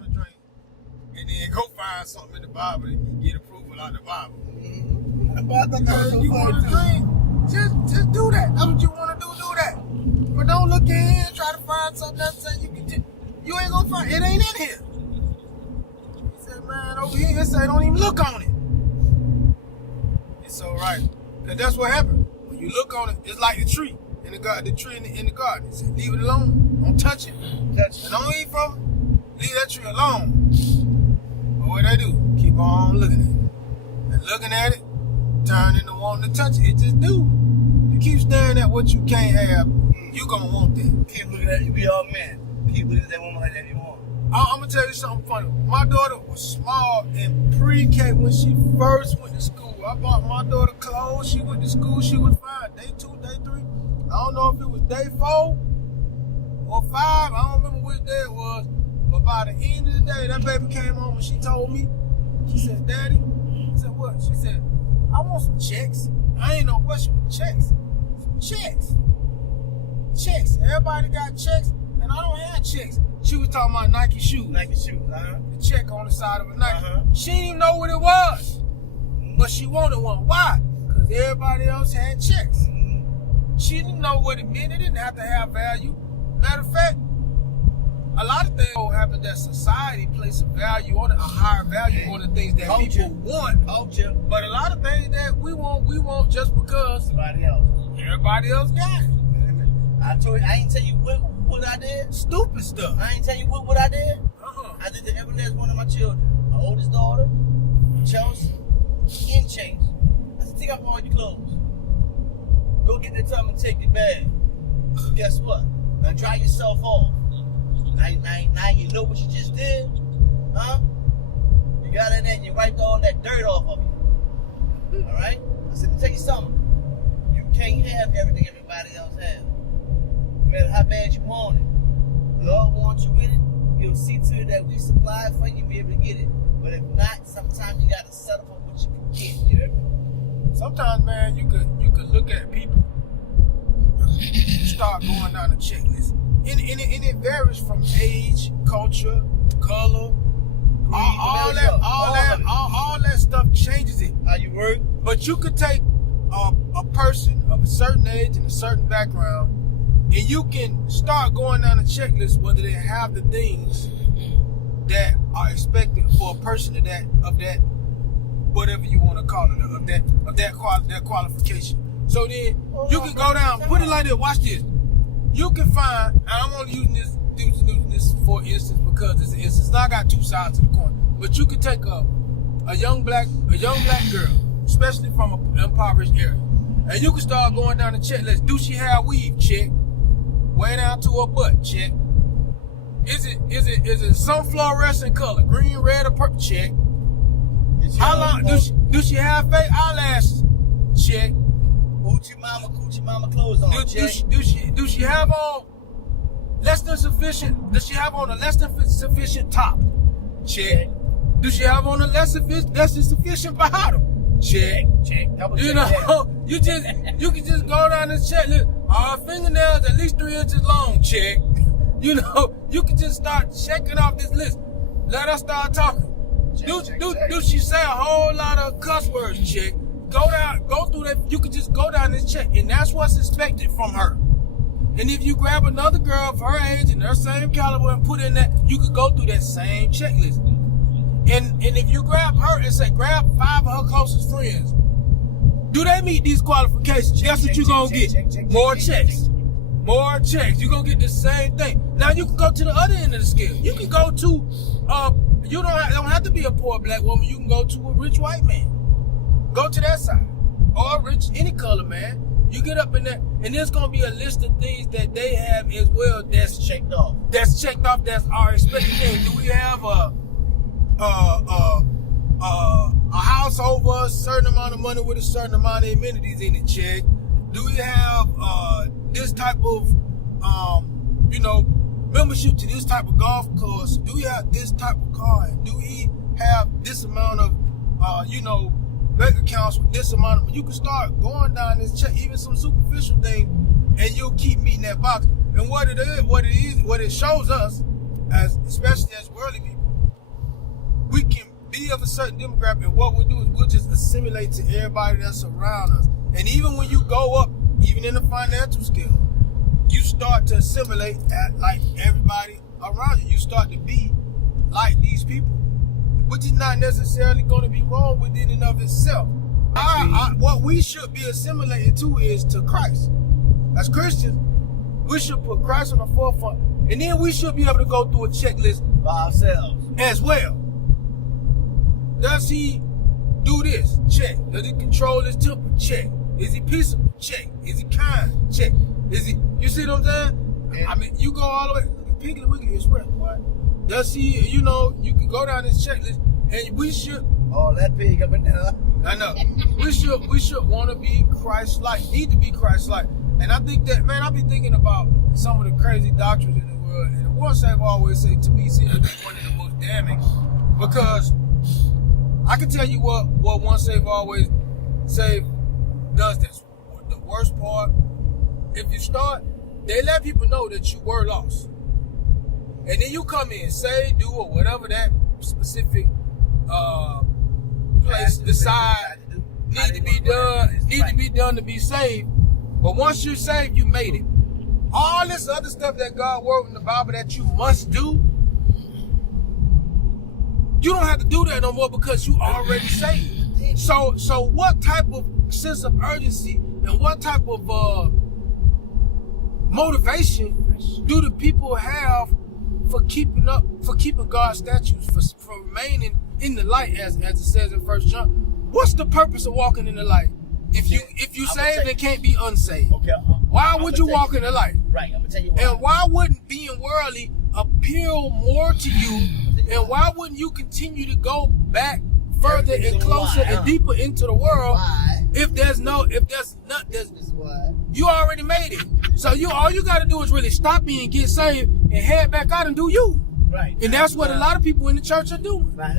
want to drink, and then go find something in the Bible and get approval out of the Bible. Because you want to drink, just do that. That's what you want to do that. But don't look in here and try to find something that say you can do. You ain't gonna find it. Ain't in here. He said, man, over here it say don't even look on it. It's all right. Cause that's what happened. When you look on it, it's like the tree in the garden. The tree in the garden. He said, leave it alone. Don't touch it. And don't eat from it. Leave that tree alone. But what they do? Keep on looking at it. And looking at it, turn into wanting to touch it. It just do. You keep staring at what you can't have, you gonna want that. Keep looking at it, you be all man. Keep looking at that woman like that you want. I'm gonna tell you something funny. My daughter was small in pre-K when she first went to school. I bought my daughter clothes. She went to school. She was fine. Day 2, day 3. I don't know if it was day 4 or 5. I don't remember which day it was. But by the end of the day, that baby came home and she told me, she said, Daddy, I said, what? She said, I want some checks. I ain't know what she was checks. Some checks. Checks. Everybody got checks, and I don't have checks. She was talking about Nike shoes. Nike shoes, The check on the side of a Nike. She didn't even know what it was. But she wanted one. Why? Because everybody else had checks. She didn't know what it meant. It didn't have to have value. Matter of fact, a lot of things happen that society places a value on it, a higher value on the things that people want. Culture. But a lot of things that we want just because everybody else got it. I ain't tell you what I did. Stupid stuff. I ain't tell you what I did. I did to every last one of my children. My oldest daughter, Chelsea, and Chase. I said, take off all your clothes. Go get the time and take your bag. Guess what? Now dry yourself off. Now you know what you just did? Huh? You got in there and you wiped all that dirt off of you. Alright? I said, let me tell you something. You can't have everything everybody else has. No matter how bad you want it. Lord wants you with it, He'll see to it that we supply it for you and be able to get it. But if not, sometimes you gotta settle for what you can get. You hear me? Sometimes, man, you could look at people, start going down the checklist. And it varies from age, culture, color, all that stuff changes it. How you work? But you could take a person of a certain age and a certain background, and you can start going down the checklist whether they have the things that are expected for a person of that whatever you want to call it, of that qualification. So then you can go down, put it like this. Watch this. You can find, and I'm only using this for instance because it's an instance. Now I got two sides to the coin. But you could take a young black girl, especially from an impoverished area, and you can start going down the checklist. Do she have weave? Check. Way down to her butt? Check. Is it some fluorescent color? Green, red, or purple? Check. How long do she have fake eyelashes? Check. Coochie mama clothes on. Do she have on less than sufficient? Does she have on a less than sufficient top? Check. Do she have on a less than sufficient bottom? Check. Double you check know, that. you can just go down this checklist. Are her fingernails at least 3 inches long? Check. You know, you can just start checking off this list. Let her start talking. Do she say a whole lot of cuss words? Check. Go through that. You can just go down this check, and that's what's expected from her. And if you grab another girl of her age and her same caliber and put in that, you could go through that same checklist. And if you grab her and say, grab 5 of her closest friends, do they meet these qualifications? Guess what you're gonna get? More checks. More checks. You're gonna get the same thing. Now you can go to the other end of the scale. You can go to you don't have to be a poor black woman. You can go to a rich white man. Go to that side. Or a rich any color man. You get up in there, and there's gonna be a list of things that they have as well that's checked off. That's our expected thing. Do we have a house over a certain amount of money with a certain amount of amenities in it? Check. Do we have this type of membership to this type of golf course? Do we have this type of car? And do we have this amount of bank accounts with this amount of? You can start going down this check, even some superficial thing, and you'll keep meeting that box. And what it shows us, especially as worldly people, we can be of a certain demographic, and what we'll do is we'll just assimilate to everybody that's around us. And even when you go up, even in the financial scale, you start to assimilate at like everybody around you. You start to be like these people, which is not necessarily going to be wrong within and of itself. What we should be assimilating to is to Christ. As Christians, we should put Christ on the forefront, and then we should be able to go through a checklist by ourselves as well. Does he do this? Check. Does he control his temper? Check. Is he peaceable? Check. Is he kind? Check. Is he? You see what I'm saying? Yeah. I mean, you go all the way. Piggly Wiggly Express. What? Does he? You know, you can go down this checklist, and we should. Oh, that pig up in there. I know. We should want to be Christ-like. Need to be Christ-like. And I think that, man, I be thinking about some of the crazy doctrines in the world. And the one I've always say to me seems to be one of the most damning, because I can tell you what one save always say does this. The worst part, if you start, they let people know that you were lost. And then you come in, say, do, or whatever that specific place decide need to be done to be saved. But once you're saved, you made it. All this other stuff that God wrote in the Bible that you must do, you don't have to do that no more because you already saved. So what type of sense of urgency and what type of motivation do the people have for keeping God's statutes, for remaining in the light, as it says in 1 John? What's the purpose of walking in the light? If you saved and can't be unsaved, okay, why would you walk in the light? Right, I'm gonna tell you why. And why wouldn't being worldly appeal more to you? And why wouldn't you continue to go back further and closer and deeper into the world? If there's you already made it. So all you got to do is really stop me and get saved and head back out and do you. Right. And that's what a lot of people in the church are doing. Right.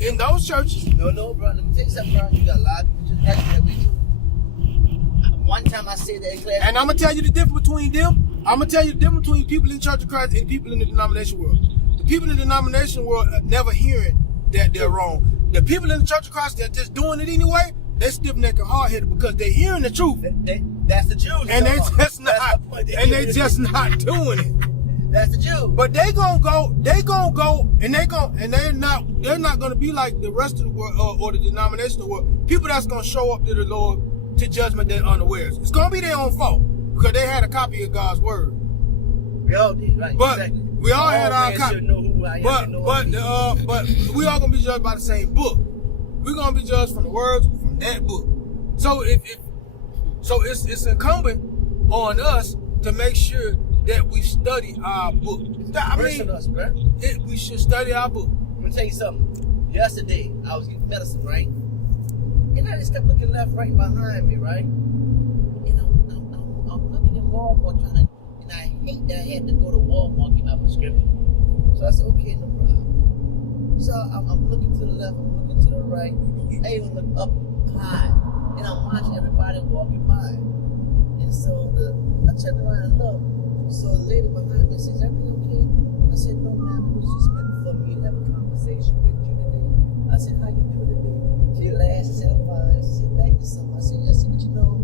In those churches. No, bro. Let me tell you something, bro. You got a lot of people just acting that way too. One time I said that in class. And I'm going to tell you the difference between them. I'm going to tell you the difference between people in the Church of Christ and people in the denomination world. The people in the denomination world are never hearing that they're wrong. The people in the Church of Christ, they're just doing it anyway. They're stiff-necked and hard-headed because they're hearing the truth. That's the Jews. And they just not doing it. That's the Jews. But they're not gonna be like the rest of the world or the denominational world. People that's gonna show up to the Lord to judgment they're unawares. It's gonna be their own fault because they had a copy of God's word. We all did, right? But exactly. we all had our copy. But we all gonna be judged by the same book. We're gonna be judged from the words from that book. So it's incumbent on us to make sure that we study our book. We should study our book. I'm gonna tell you something. Yesterday, I was getting medicine, right? And I just kept looking left, right behind me, right? And I'm looking at Walmart trying to, and I hate that I had to go to Walmart to get my prescription. So I said, okay, no problem. So I'm looking to the left, I'm looking to the right. I even look up high, and I'm watching everybody walking by. And so I turned around and looked. So the lady behind me says, everything okay? I said, no, ma'am, it was just meant for me to have a conversation with you today. I said, how you doing today? She laughed, she said, I'm fine. She said, thank you so much. I said, yes, but you know,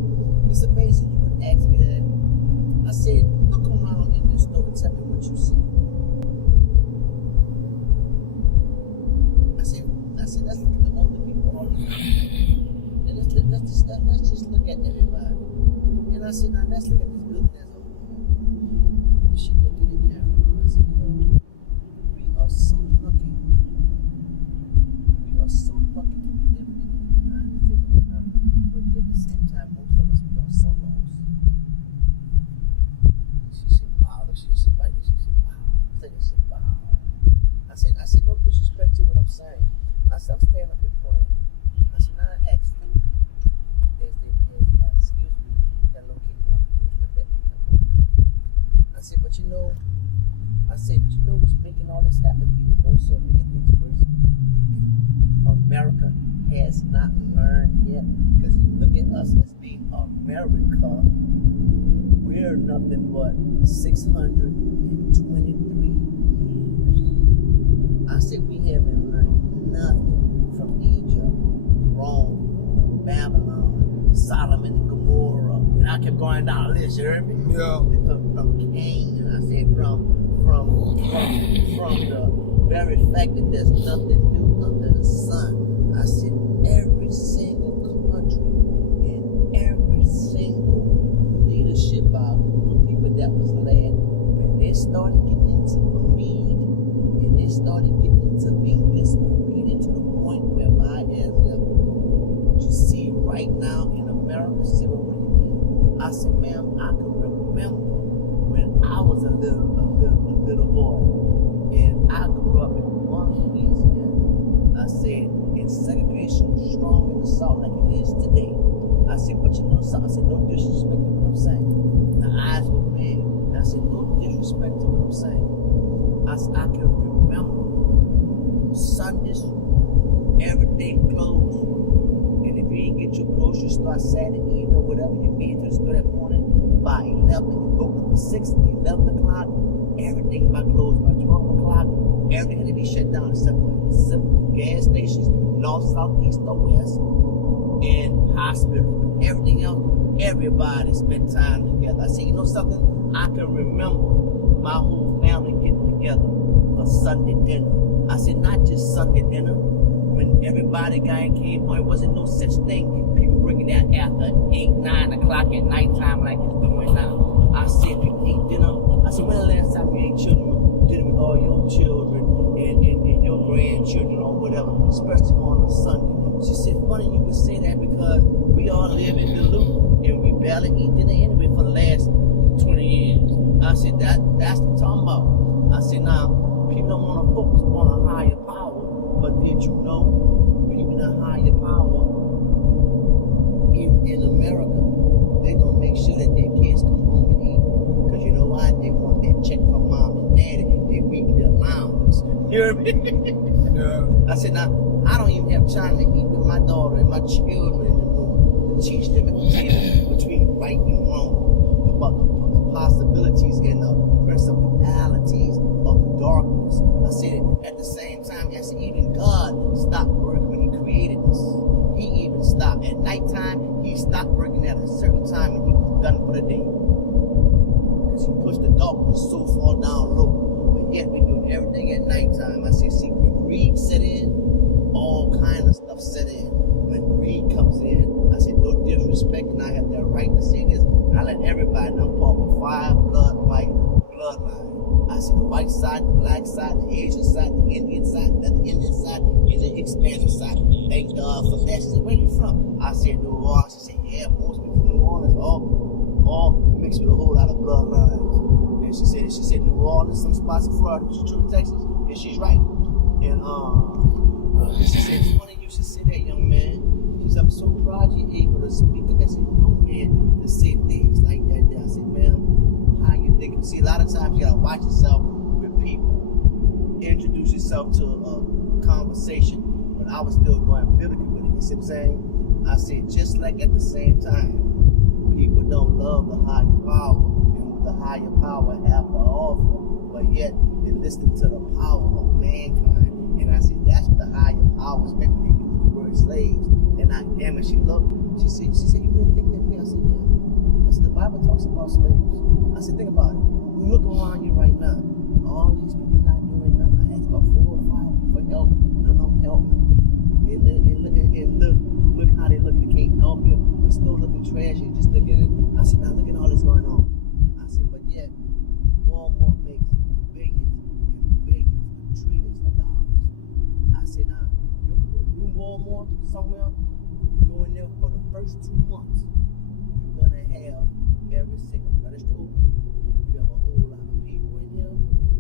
it's amazing you would ask me that. I said, look around in this store and tell me what you see. I said, let's look at the older people all the time. And let's just look at everybody. And I said, now let's look at this building as a whole. And she looked at the camera and I said, you know, we are so lucky. We are so lucky to be living in the United States of America. But at the same time, most of us, we are so lost. She said, wow. She said, wow. She said, wow. I said, no disrespect to what I'm saying. I said, I'm standing up here praying. I said, now I asked 3 people. Excuse me, that located me up and looked at me. I said, but you know what's making all this happen? People also making things worse. America has not learned yet. Because you look at us as being America, we're nothing but 623 years. I said, we haven't learned nothing from Egypt, Rome, Babylon, Solomon and Gomorrah. And I kept going down the list, you heard me? Yeah. From Cain, I said from the very fact that there's nothing new under the sun. I said every single country and every single leadership by a group of people that was led, when they started getting into greed and they started getting into being disobedient to the point whereby as what you see right now in America, she said, well, what do you mean? I said, ma'am, I can remember when I was a little boy and I grew up in one Louisiana. I said, and segregation was strong in the South like it is today. I said, but you know something? I said, no disrespect to what I'm saying. And the eyes were big. And I said, no disrespect to what I'm saying. I said, I can remember Sundays, everything closed. And if you didn't get your grocery store Saturday evening or whatever, you made to the store that morning by 11, you opened for 6, 11 o'clock, everything about closed by 12 o'clock, everything had to be shut down except for simple gas stations, north, south, east, or west, and hospitals. But everything else, everybody spent time together. I said, you know something? I can remember my whole family getting together for Sunday dinner. I said, not just Sunday dinner. When everybody came home, it wasn't no such thing. People bringing that after 8, 9 o'clock at nighttime like it's doing now. I said, people eat dinner. I said, when the last time you ate dinner with all your children and your grandchildren or whatever, especially on a Sunday? She said, funny you would say that because we all live in Duluth and we barely eat dinner anyway for the last 20 years. I said, that's what I'm talking about. I said, now, people don't want to focus on a higher power, but did you know people in a higher power in America, they're going to make sure that their kids come home and eat. Because you know why? They want that check from mom and daddy, their weekly allowance. You hear me? Yeah. I said, now, I don't even have time to eat with my daughter and my children anymore to teach them at the table between right and wrong, about the possibilities and the principalities of the darkness. I said, at the same time, I said, even God stopped working when He created us. He even stopped. At nighttime, He stopped working at a certain time and He was done for the day. Because He pushed the darkness so far down low. But yet, we're doing everything at nighttime. I said, see, when greed set in, all kind of stuff set in. When greed comes in, I said, no disrespect, and I have that right to say this. And I let everybody know I'm part of a 5 bloodline. I see the white side, the black side, the Asian side, the Indian side, the Indian side, and the Hispanic side. Thank God for that. She said, where you from? I said, New Orleans. She said, yeah, most people from New Orleans, all mixed with a whole lot of bloodlines. And she said, New Orleans, some spots in Florida, she's true, Texas, and she's right. And she said, it's funny you should say that, young man. She said, I'm so proud you're able to speak up as a young man to say things like that. I said, ma'am, how you think? See, a lot of times you gotta watch yourself with people. Introduce yourself to a conversation, but I was still going biblically with it. You see what I'm saying? I said, just like at the same time, people don't love the higher power and what the higher power have to offer, but yet they're listening to the power of mankind. And I said, that's what the higher powers meant when they used the word slaves. And I, damn it, she looked. She said, you really think that way? I said, yeah. I said, the Bible talks about slaves. I said, think about it. Look around you right now. All these people not doing nothing. I asked about 4 or 5 for help. None of them help me. And look how they look. They can't help you. They're still looking trashy. Just looking at it. I said, now look at all this going on. I said, but yet, Walmart makes billions and billions and trillions of dollars. I said, now, you Walmart somewhere, you go in there for the first 2 months, you're going to have every single register open. You have a whole lot of people in here.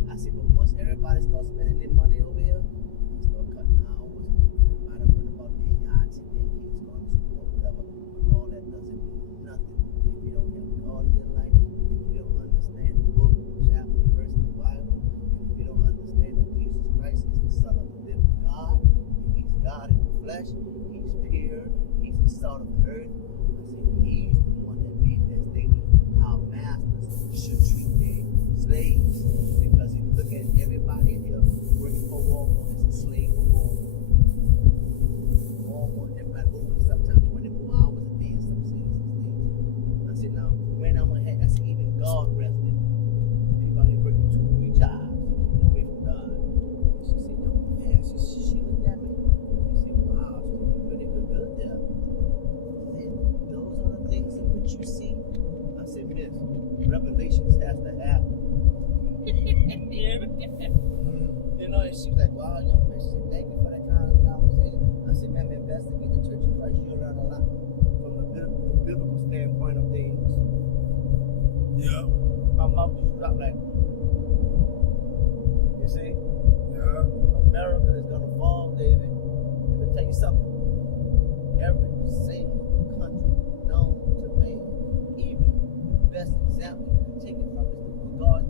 I said, but once everybody starts spending their money over here, they start cutting hours. Everybody worrying about their yachts and their kids going to school or whatever. But all that doesn't mean nothing if you don't have God in your life, and if you don't understand the book, chapter, and verse of the Bible, and if you don't understand that Jesus Christ is the Son of the living God, and He's God in the flesh, He's pure, He's the salt of the earth. I said, He's the one that made that statement, how masters should treat their slaves. Because if you look at everybody in here working for Walmart, it's a slave for Walmart. and she was like, wow, young man, she said, thank you for that kind of conversation. I said, man, investigate the Church of Christ. You'll learn a lot from the biblical standpoint of things. Yeah. My mouth just dropped like, you see? Yeah. America is going to fall, David. Let me tell you something. Every single country known to man, even the best example you can take it from is the God's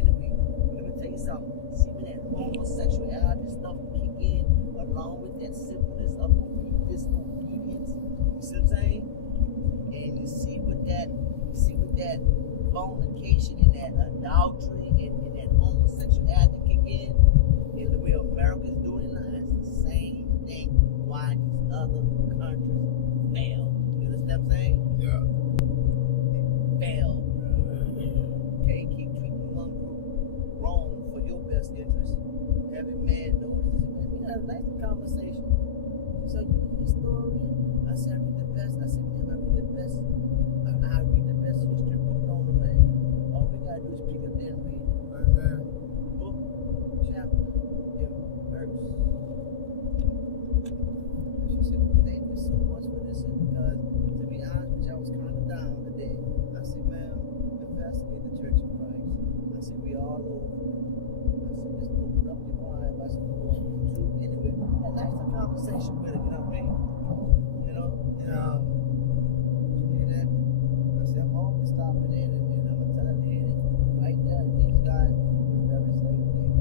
enemy. Let me tell you something. See, when that homosexuality stuff kick in, along with that simpleness of disobedience, you see what I'm saying? And you see with that fornication and that adultery and that homosexuality kick in, and the way America's doing now, it's the same thing. Why these other countries fail? You understand what I'm saying? Yeah. They fail. Can't keep treating one group wrong for your best interest. Every man knows this. Man, we had a nice conversation. She said, you a historian? I said, I read the best. I said, man, I read the best. I read the best history book on the man. All we gotta do is pick up there and read it. Amen. Book, chapter, and verse. And she said, well, thank you so much for this. Because, to be honest with you, I was kind of down today. I said, ma'am, investigate the Church of Christ. I said, we all over. I said, just open up your mind. I said, we're going to anyway. And that's a conversation with it, you know what I mean? You know? And, she looked at me. I said, I'm always stopping in, and I'm going to tell the lady right there, these guys do the very same thing.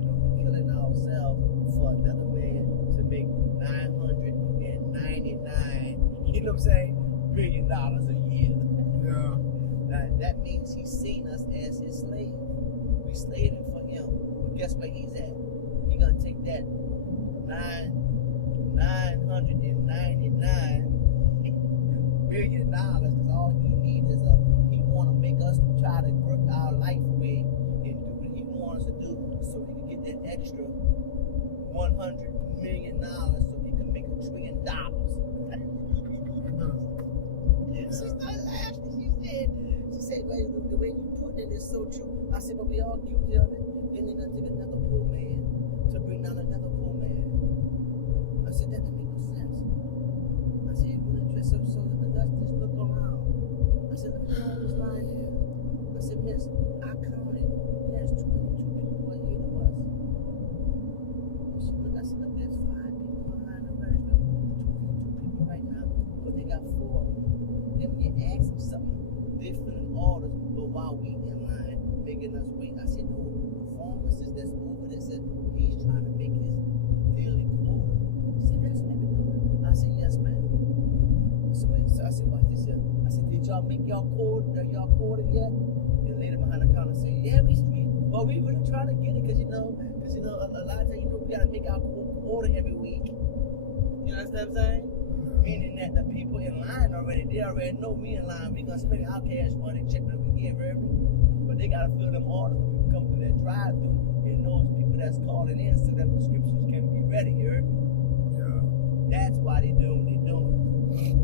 You know, we're killing ourselves for another man to make $999, you know what I'm saying, $1 billion a year. Yeah. Now, that means he's seen us as his slave. We slaving for him. But guess where he's at? He's gonna take that $999 billion, because all he needs is he wanna make us try to work our life away and do what he wants us to do so he can get that extra $100 million so he can make $1 trillion. She started laughing. She said, well, the way you put it is so true. I said, but we all guilty of it. Then they're gonna take another poor man to bring down another poor man. I said, that doesn't make no sense. I said, well, so let's just look around. I said, look at all this line here. I said, miss, I counted. There's 22 people ahead of us. I said, look, there's 5 people behind the register. 22 people right now, but they got 4 of them. Then when you ask them something, they filling orders, but while we in line, making us wait. I said, no, the pharmacist that's over there said he's trying to make his daily quota. She said, that's what we doing. I said, yes, ma'am. So I said, watch this here. I said, did y'all make y'all quota yet? And the lady behind the counter said, yeah, we really trying to get it, because you know, a lot of times, we gotta make our quota every week. You understand what I'm saying? Meaning that the people in line they already know we in line. We gonna spend our cash money, check what we give every. But they gotta fill them orders for people come through that drive-through and those people that's calling in so that prescriptions can be ready, you heard me? Yeah. That's why they doing what they doing. She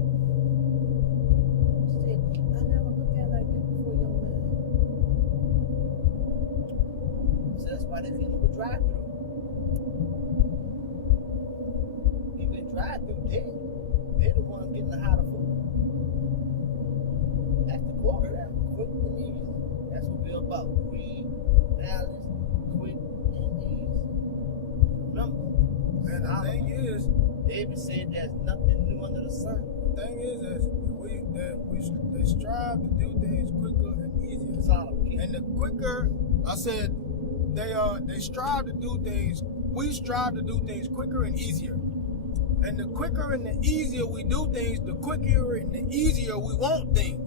said, I never looked at it like that before, young man. So that's why they clean up a drive-through. People in drive-through dead. They're the ones getting the hotter food. That's the quarter there. Quick and easy. That's what we're about. Greed, malice, quick and easy. Remember. And the thing is, David said there's nothing new under the sun. the thing is they strive to do things quicker and easier. Solomon. And the quicker, I said, they strive to do things. We strive to do things quicker and easier. And the quicker and the easier we do things, the quicker and the easier we want things.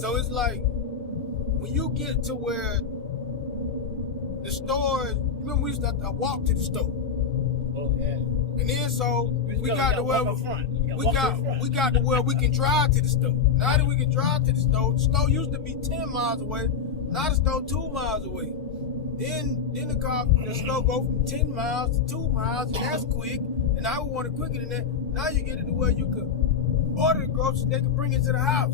So it's like, when you get to where the stores, remember we used to have to walk to the store. Oh, yeah. And then so we got to where we got to where we can drive to the store. Now that we can drive to the store used to be 10 miles away. Now the store 2 miles away. Then the store go from 10 miles to 2 miles, and that's quick. And now we want it quicker than that. Now you get it to where you could order the groceries, they can bring it to the house.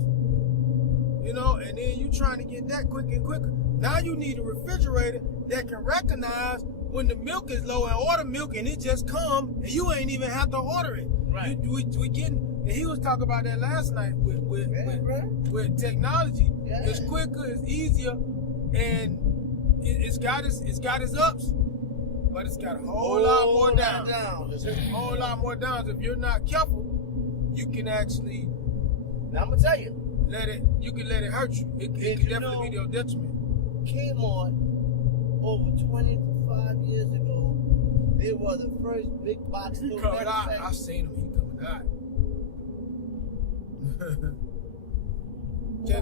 You know, and then you trying to get that quicker and quicker. Now you need a refrigerator that can recognize when the milk is low and order milk, and it just come, and you ain't even have to order it. Right. We getting, and he was talking about that last night with technology. Yeah. It's quicker, it's easier, and it's got its ups, but it's got a whole lot more downs. There's a whole lot more downs. If you're not careful, you can actually. Now I'm gonna tell you. You can let it hurt you. It can definitely be your detriment. Kmart, over 25 years ago, they were the first big box store. He coming out. I seen him. He coming out.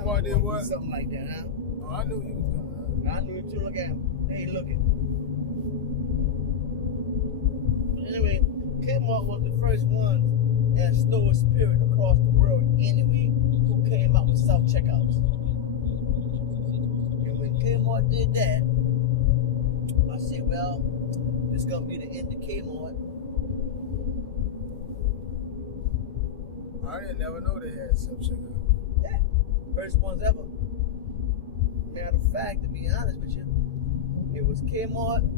Kmart did what? Something like that, huh? Oh, I knew he was coming out. I knew it too. Look at him. They ain't looking. But anyway, Kmart was the first one that stole spirit across the world anyway, who came out with self-checkouts. And when Kmart did that, I said, well, this is going to be the end of Kmart. I didn't never know they had self-checkout. Yeah, first ones ever. Matter of fact, to be honest with you, it was Kmart,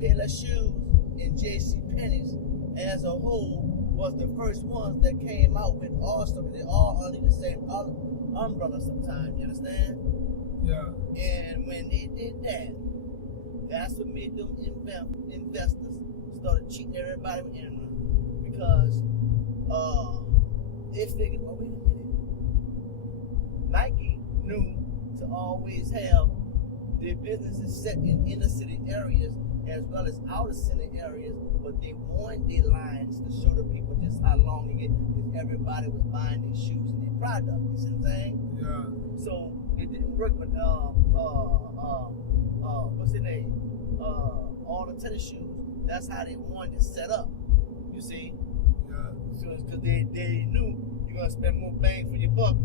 Payless Shoes, and J.C. Penney's as a whole was the first ones that came out with all stuff. They're all under the same umbrella sometimes, you understand? Yeah. And when they did that, that's what made them investors started cheating everybody with Enron. Because they figured, well, wait a minute. Nike knew to always have their businesses set in inner city areas as well as outer city areas, but they warned their lines to show the people just how long they get, because everybody was buying their shoes and their product. You see what I'm saying? Yeah. So it didn't work with what's the name? All the tennis shoes. That's how they wanted it set up. You see? Yeah. So it's because they knew you're gonna spend more bang for your buck.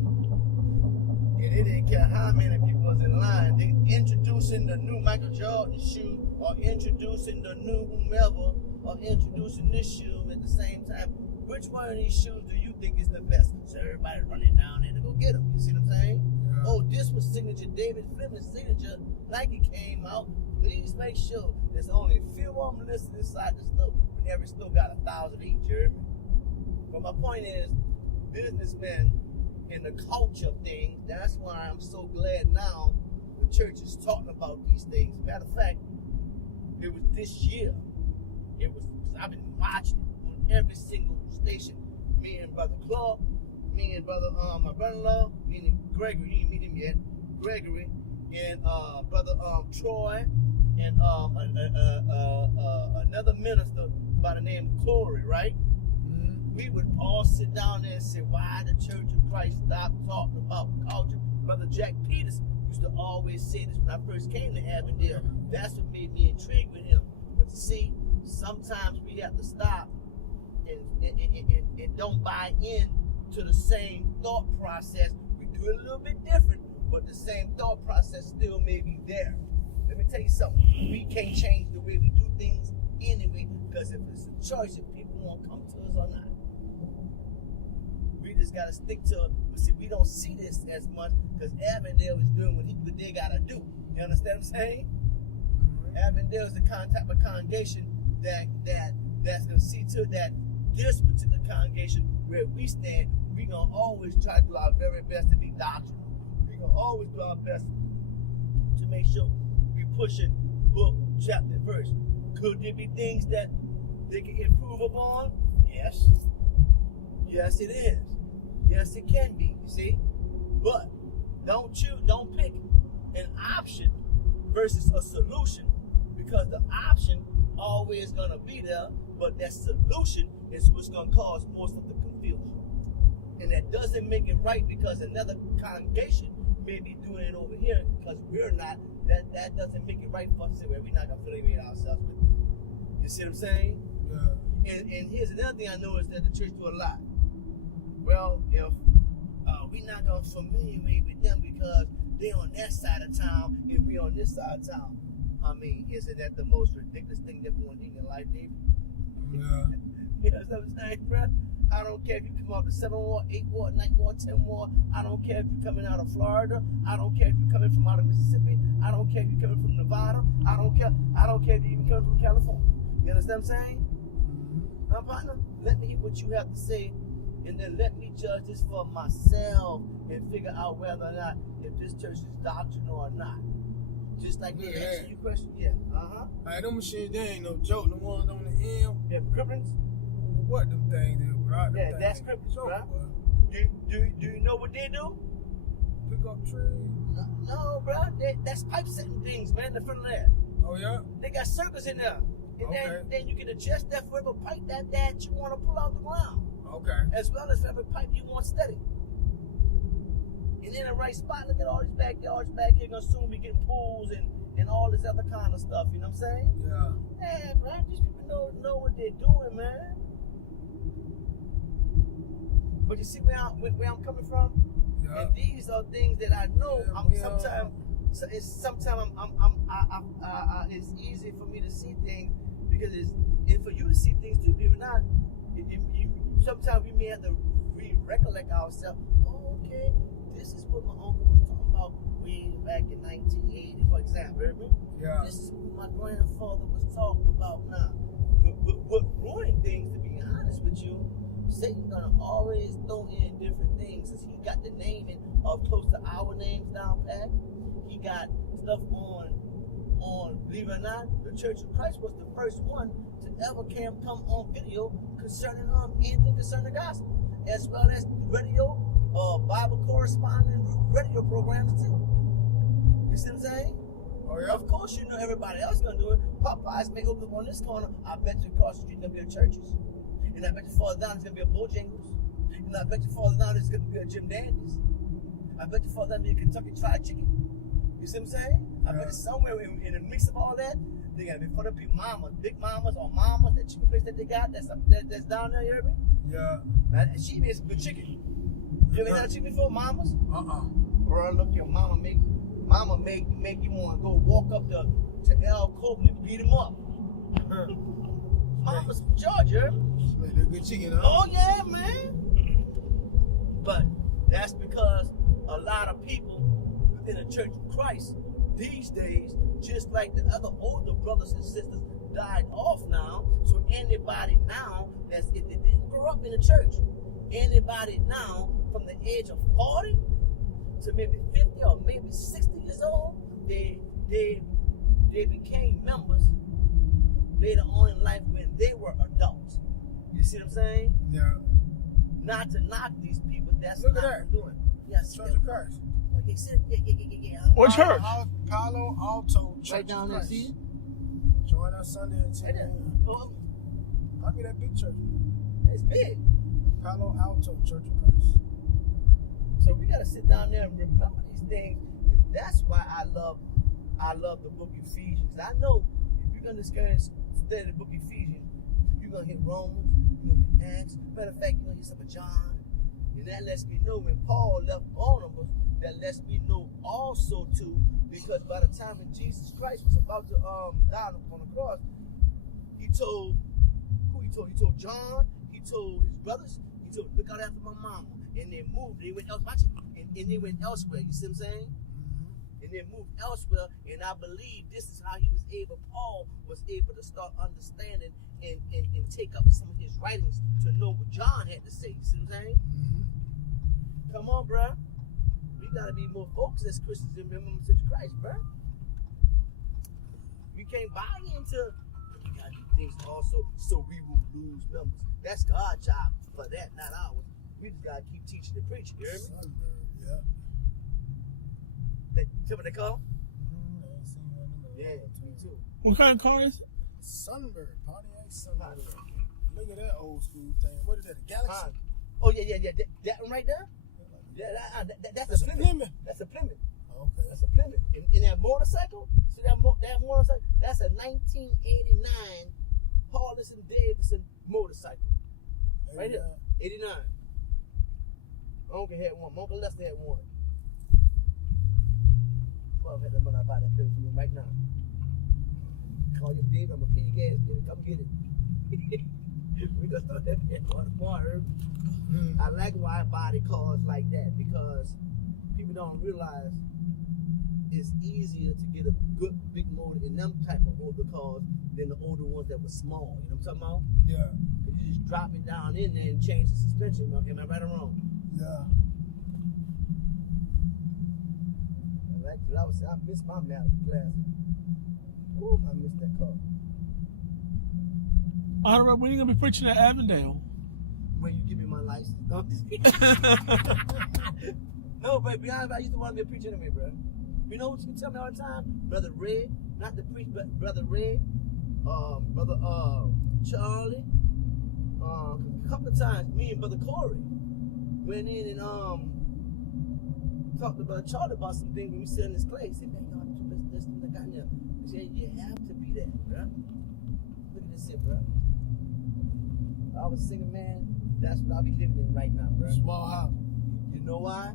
And they didn't care how many people was in line. They introducing the new Michael Jordan shoe, or introducing the new whomever, or introducing this shoe at the same time. Which one of these shoes do you think is the best? So everybody running down there to go get them. You see what I'm saying? Yeah. Oh, this was signature. David Fleming's signature. Nike came out. Please make sure there's only a few of them listed inside the store. And every store got 1,000 each. You hear me? But my point is, businessmen in the culture thing, that's why I'm so glad now the church is talking about these things. Matter of fact, it was this year. I've been watching it on every single station. Me and Brother Clark, me and Brother my brother-in-law, meaning Gregory, you didn't meet him yet, Gregory, and Brother Troy, and another minister by the name of Corey, right? We would all sit down there and say, why the Church of Christ stopped talking about culture? Brother Jack Peters used to always say this when I first came to Avondale. That's what made me intrigued with him. But you see, sometimes we have to stop and don't buy in to the same thought process. We do it a little bit different, but the same thought process still may be there. Let me tell you something. We can't change the way we do things anyway, because if it's a choice, if people won't come to us or not. We just gotta stick to it. But see, we don't see this as much because Avondale is doing what they gotta do. You understand what I'm saying? Avondale is the type of congregation that's gonna see to that this particular congregation where we stand, we gonna always try to do our very best to be doctrinal. We gonna always do our best to make sure we pushing book, chapter, and verse. Could there be things that they can improve upon? Yes. Yes, it is. Yes, it can be, you see? But don't pick an option versus a solution, because the option always gonna be there, but that solution is what's gonna cause most of the confusion. And that doesn't make it right, because another congregation may be doing it over here because we're not. That doesn't make it right for us to say, well, we're not gonna affiliate ourselves with them. You see what I'm saying? Yeah. And here's another thing I know is that the church do a lot. Well, if we're not gonna familiarize with them because they on that side of town and we on this side of town. I mean, isn't that the most ridiculous thing that everyone in your life, David? Yeah. You know what I'm saying, bro? I don't care if you come out the 7th Ward, 8th Ward, 9th Ward, 10th Ward. I don't care if you're coming out of Florida. I don't care if you're coming from out of Mississippi. I don't care if you're coming from Nevada. I don't care. I don't care if you're even coming from California. You understand what I'm saying? Now, partner, let me hear what you have to say, and then let me judge this for myself and figure out whether or not if this church is doctrinal or not. Just like they answer your question. Yeah. Hey, them machines, they ain't no joke. The ones on the end. Yeah, crippins. What them things is, bro? Yeah, that's crippins, bro. Do you know what they do? Pick up trees. No, bro. That's pipe setting things, man, in the front of that. Oh, yeah? They got circles in there. And Okay. then you can adjust that for every pipe that you want to pull out the ground. Okay. As well as for every pipe you want steady. And in the right spot, look at all these backyards back here, gonna soon be getting pools and all this other kind of stuff, you know what I'm saying? Yeah. Yeah, bro, these people know what they're doing, man. But you see where I'm coming from? Yeah. And these are things that I know. Yeah, Sometimes it's easy for me to see things because and for you to see things too, believe it or not. Sometimes we may have to recollect ourselves. Oh, okay, this is what my uncle was talking about way back in 1980, for example. Yeah. This is what my grandfather was talking about now. What ruined things, to be honest with you, Satan gonna always throw in different things. Since he got the naming of close to our names down pat, he got stuff on. Believe it or not, the Church of Christ was the first one to ever come on video concerning anything concerning the gospel, as well as radio, Bible corresponding radio programs too. You see what I'm saying? Oh, yeah? Of course, you know everybody else gonna do it. Popeyes may open up on this corner. I bet you across the street there'll be a churches. And I bet you farther down, there's going to be a Bojangles. And I bet you farther down, there's going to be a Jim Dandy's. I bet you farther down, there's a Kentucky Fried Chicken. You see what I'm saying? I bet it's somewhere in the mix of all that, they got to be for the people, mamas, big mamas or mamas, that chicken place that they got, that's down there, you hear me? Yeah. Now, she makes some good chicken. You ever had a chicken before, mamas? Bro, look, your mama make you want to go walk up to Al Colton and beat him up. Mama's from Georgia. Make that good chicken, huh? Oh yeah, man. But that's because a lot of people within the Church of Christ these days, just like the other older brothers and sisters, died off now. So anybody now if they didn't grow up in the church, anybody now from the age of 40 to maybe 50 or maybe 60 years old, they became members later on in life when they were adults. You see what I'm saying? Yeah. Not to knock these people, that's Look not at what that. I'm doing. Yes, Church of Christ. Yeah. What church? Palo Alto Church Right down of there, Christ. see? Join us Sunday at 10 Right there. a.m. Oh, I'll be that big church. it's big. Palo Alto Church of Christ. So we gotta sit down there and remember these things. And that's why I love the book of Ephesians. I know if you're gonna study the book of Ephesians, you're gonna hit Romans, you're gonna hit Acts. Matter of fact, you're gonna hit some of John. And that lets me know when Paul left Barnabas, that lets me know also too, because by the time when Jesus Christ was about to die on the cross, he told John, he told his brothers, he told, look out after my mama. And they moved, they went elsewhere, you see what I'm saying? And they moved elsewhere, and I believe this is how Paul was able to start understanding and take up some of his writings to know what John had to say, you see what I'm saying? Come on, bruh. We gotta be more focused as Christians and members of Christ, bruh. We can't buy into, we gotta do things also so we will lose members. That's God's job for that, not ours. We just gotta keep teaching and preaching, you hear me? Sunbird, yeah. Tell me they call? I ain't seen one of them. Yeah, me too. What kind of car is it? Sunbird, Pontiac Sunbird. Look at that old school thing. What is that, the Galaxy? Oh, yeah. That one right there? Yeah, that's a Plymouth. That's a Plymouth. Okay. That's a Plymouth. In that motorcycle, see that motorcycle? That's a 1989 Paulus and Davidson motorcycle. Right here. 89. My uncle had one. My uncle Lester had one. Well, I had the money to buy that Plymouth for me right now. Call your baby, I'm gonna pay your gas, baby. Come get it. We gonna start that on the bar. I like wide body cars like that because people don't realize it's easier to get a good big motor in them type of older cars than the older ones that were small. You know what I'm talking about? Yeah. Cause you just drop it down in there and change the suspension. Am I right or wrong? Yeah. I missed my Malibu Classic. Ooh, I missed that car. All right, when are you gonna be preaching at Avondale? When you give me my license. No, but behind I used to want to be a preacher anyway, bro. You know what you can tell me all the time? Brother Red, not the priest, but Brother Red, Brother Charlie. A couple of times, me and Brother Corey went in and talked to Brother Charlie about some things when we sit in this clay. He said, man, y'all do this thing that got there. He said, you have to be that, bro. Look at this shit, bro. I was singing, man, that's what I'll be living in right now, bro. Small house. You know why?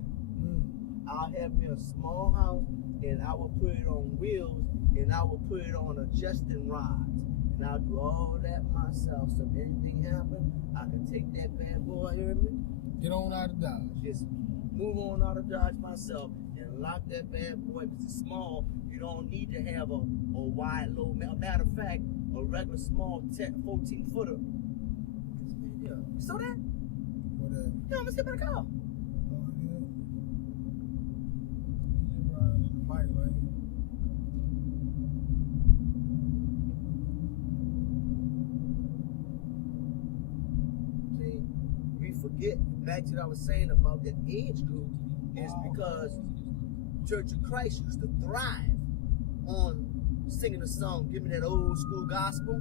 I'll have me a small house and I will put it on wheels and I will put it on adjusting rods. And I'll do all that myself. So if anything happens, I can take that bad boy, hear me? Get on out of Dodge. Just move on out of Dodge myself and lock that bad boy. If it's small, you don't need to have a wide low. Matter of fact, a regular small 14 footer. You saw that? What that? No, I'm gonna step in the car. Oh, yeah. You riding in the bike lane. See, we forget, back to what I was saying about that age group, is because Church of Christ used to thrive on singing a song, give me that old school gospel,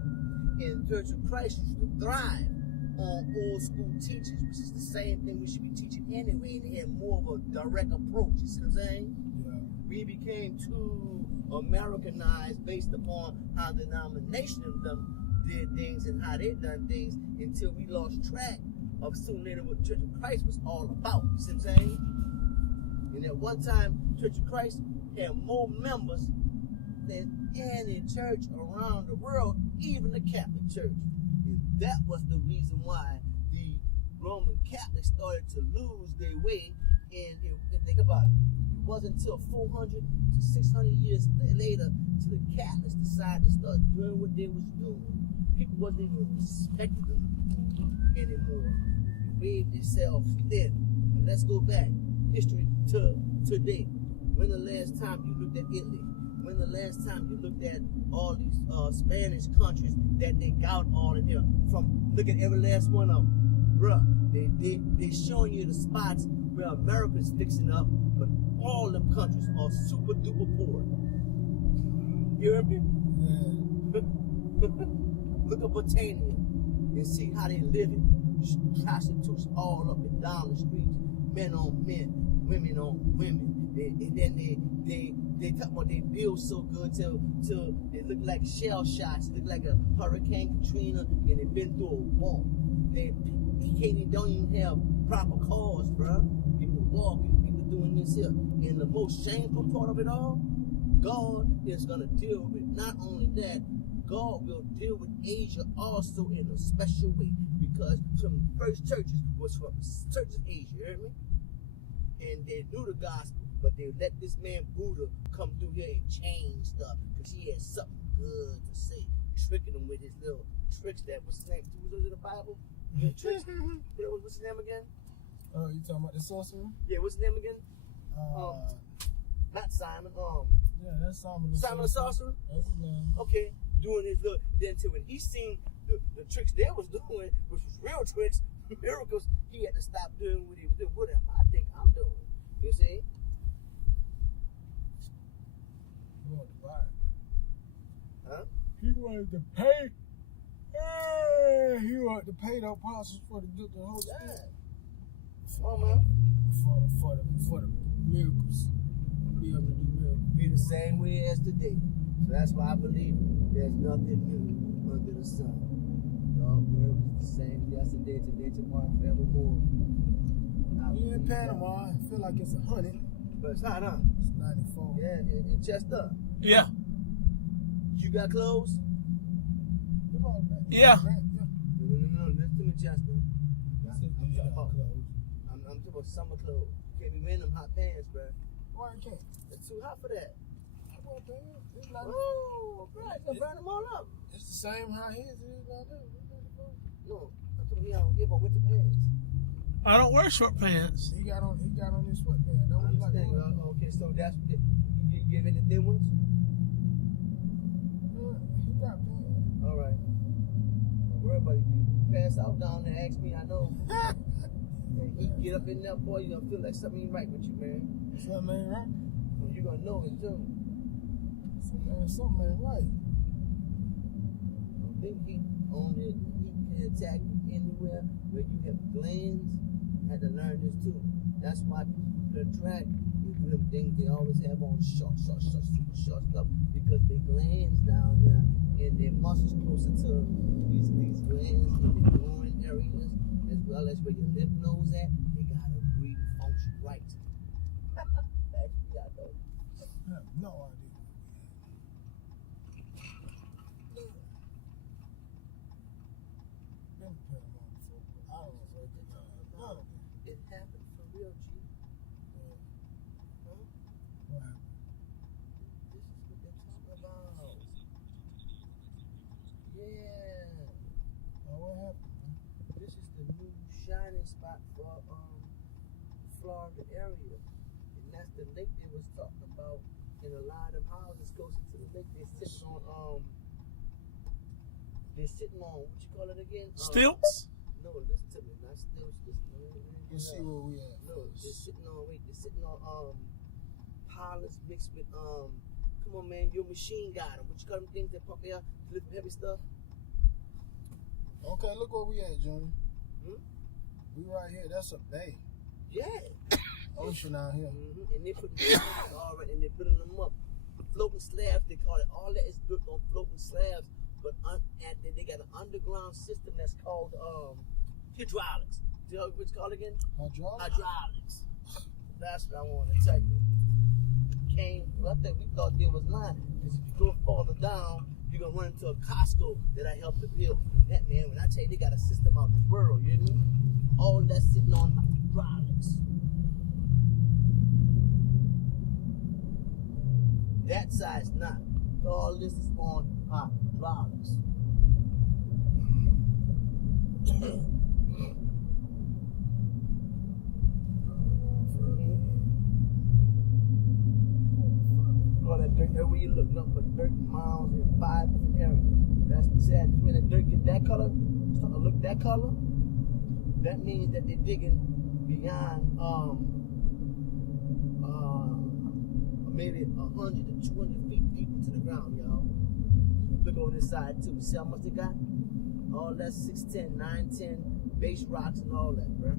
and Church of Christ used to thrive on old school teachers, which is the same thing we should be teaching anyway, and they had more of a direct approach. You see what I'm saying? Yeah. We became too Americanized based upon how the denomination of them did things and how they done things until we lost track of soon later what Church of Christ was all about. You see what I'm saying? And at one time, Church of Christ had more members than any church around the world, even the Catholic Church. And that was the reason why the Roman Catholics started to lose their way. And think about it. It wasn't until 400 to 600 years later till the Catholics decided to start doing what they was doing. People wasn't even respecting them anymore. They waved themselves thin. And let's go back. History to today. When the last time you looked at Italy? When the last time you looked at all these Spanish countries that they got all in here? From look at every last one of them, bruh. They showing you the spots where America's fixing up, but all them countries are super duper poor. You hear me? Yeah. Look at Britannia and see how they living. Prostitution all up and down the streets, men on men, women on women. And then they talk about they build so good till they look like shell shots, look like a Hurricane Katrina, and they've been through a war. They don't even have proper cars, bro. People walking, people doing this here. And the most shameful part of it all, God is gonna deal with it. Not only that, God will deal with Asia also in a special way, because some of the first churches was from the churches of Asia, you hear me? And they knew the gospel, but they let this man Buddha come through here and change stuff because he had something good to say, tricking them with his little tricks that was named. Was those in the Bible? The tricks. What's his name again? Oh, you talking about the sorcerer? Yeah, what's his name again? Not Simon. Yeah, that's Simon. Simon the Sorcerer. That's his name. Okay, doing his little. Then until when he seen the tricks they was doing, which was real tricks, miracles, he had to stop doing what he was doing. What am I think I'm doing? You see? He wanted to buy it. Huh? He wanted to pay. Hey, he wanted to pay the apostles for the whole thing. Yeah. Oh man. For the miracles. Be able to do miracles. Be the same way as today. So that's why I believe there's nothing new under the sun. God's word was the same yesterday, today, tomorrow, forevermore. You in Panama, I feel like it's 100. But it's hot, huh? It's 94. Yeah, and Chester. Yeah. You got clothes? Yeah. No. with Chester. I'm talking about summer clothes. You can't be wearing them hot pants, bro. Why I can't? It's too hot for that. I wear pants. It's like Oh, bro, you gonna burn them all up. it's the same high heels it is out there. No, I'm talking about he about winter pants. I don't wear short pants. He got on his sweatpants. That I what he like. understand. Okay, so that's what you give it the thin ones? He got pants. All right. Don't worry about it. You pass out down there, ask me, I know. And he get up in there, boy, you gonna feel like something ain't right with you, man. Something ain't right. Well, you gonna know it too. Something ain't right. Don't think he can attack you anywhere where you have glands. I had to learn this too. That's why people play track. They do them things they always have on short stuff because their glands down there and their muscles closer to these glands in the groin areas as well as where your lymph nodes at. They gotta breathe function right. Actually, I know. I have no idea. Been to Panama before, but I don't recognize none of it. It happened for real, G. Huh? What happened? This is what they're talking about. Yeah. Oh, what happened, man? This is the new shining spot for Florida area. And that's the lake they was talking about. And a lot of them houses closer to the lake, they're sitting on what you call it again? Stilts? No, listen to me, not stilts. Let's see where we at. No, they're sitting on pilots mixed with come on man, your machine got them. What you call them things that pump air, lift heavy stuff? Okay, look where we at, Junior. Hmm? We right here. That's a bay. Yeah. Ocean out here. Mm-hmm. And they put all right, and they're building them up. Floating slabs, they call it. All that is built on floating slabs, but they got an underground system that's called hydraulics. Do you know what it's called again? Hydraulics. That's what I want to tell you. I think we thought there was mine. Because if you go farther down, you're going to run into a Costco that I helped to build. And that, man, when I tell you they got a system out this world, you hear me? All that's sitting on hydraulics. That side's not. All this is on hydraulics. All that dirt, everywhere you look, nothing but dirt, miles in 5 different areas. That's the sad. When the dirt get that color, start to look that color, that means that they're digging beyond maybe 100 to 200 feet deep into the ground, y'all. Look over this side too. See how much they got? All that 610, 910 base rocks and all that, bro.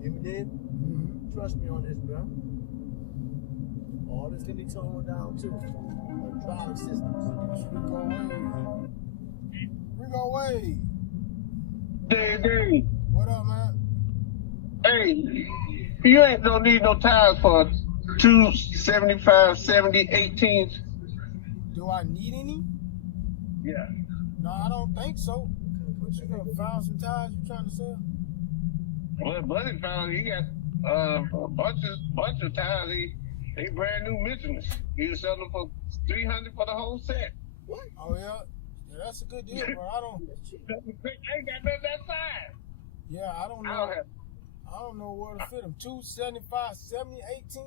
You did? Mm-hmm. Trust me on this, bro. All this can be toned down too. Hydraulic systems. We go away. Hey. What up, man? Hey, you ain't don't need no tires for 275, 70, 18s. Do I need any? Yeah. No, I don't think so. But you gonna find some tires you trying to sell? Well, Buddy found he got a bunch of tires. They brand new Michelin's. He was selling them for $300 for the whole set. What? Oh yeah, that's a good deal, bro. I don't. I ain't got none that size. Yeah, I don't know. I don't know where to fit them. 275, 70, 18.